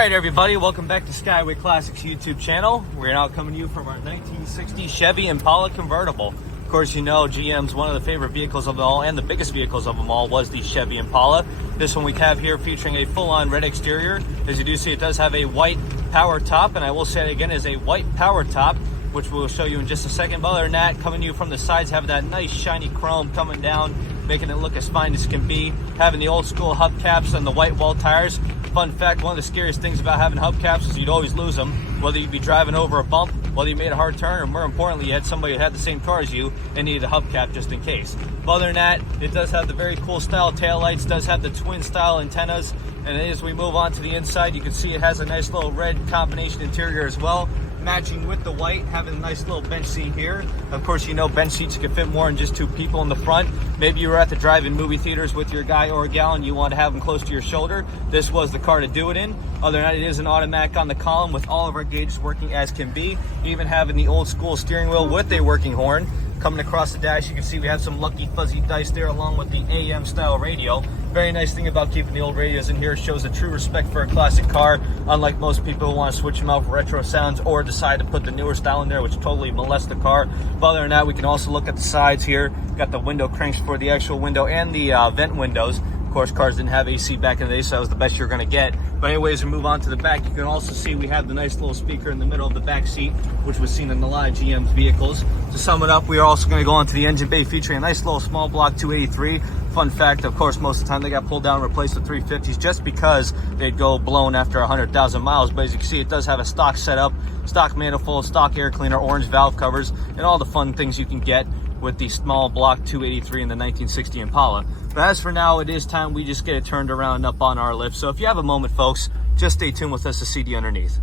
Alright everybody, welcome back to Skyway Classics YouTube channel. We're now coming to you from our 1960 Chevy Impala convertible. Of course, you know GM's one of the favorite vehicles of them all, and the biggest vehicles of them all was the Chevy Impala. This one we have here featuring a full-on red exterior. As you do see, it does have a white power top, and I will say it again, is a white power top, which we'll show you in just a second. But other than that, coming to you from the sides, having that nice shiny chrome coming down, making it look as fine as can be. Having the old school hubcaps and the white wall tires. Fun fact, one of the scariest things about having hubcaps is you'd always lose them, whether you'd be driving over a bump, whether you made a hard turn, or more importantly, you had somebody who had the same car as you and needed a hubcap just in case. But other than that, it does have the very cool style taillights, does have the twin style antennas, and as we move on to the inside, you can see it has a nice little red combination interior as well, matching with the white, having a nice little bench seat here. Of course, you know bench seats can fit more than just two people in the front. Maybe you were at the drive-in movie theaters with your guy or gal and you want to have them close to your shoulder. This was the car to do it in. Other than that, it is an automatic on the column with all of our gauges working as can be. Even having the old school steering wheel with a working horn. Coming across the dash, you can see we have some lucky fuzzy dice there along with the AM style radio. Very nice thing about keeping the old radios in here, shows a true respect for a classic car, unlike most people who want to switch them out for retro sounds or decide to put the newer style in there, which totally molests the car. But other than that, we can also look at the sides here. Got the window cranks for the actual window and the vent windows. Of course, cars didn't have AC back in the day, so that was the best you're going to get. But anyways, we move on to the back. You can also see we have the nice little speaker in the middle of the back seat, which was seen in a lot of GM's vehicles. To sum it up, we are also going to go onto the engine bay featuring a nice little small block 283. Fun fact, of course, most of the time they got pulled down and replaced with 350s just because they'd go blown after 100,000 miles. But as you can see, it does have a stock setup, stock manifold, stock air cleaner, orange valve covers, and all the fun things you can get with the small block 283 in the 1960 Impala. But as for now, it is time we just get it turned around and up on our lift. So if you have a moment, folks, just stay tuned with us to see the underneath.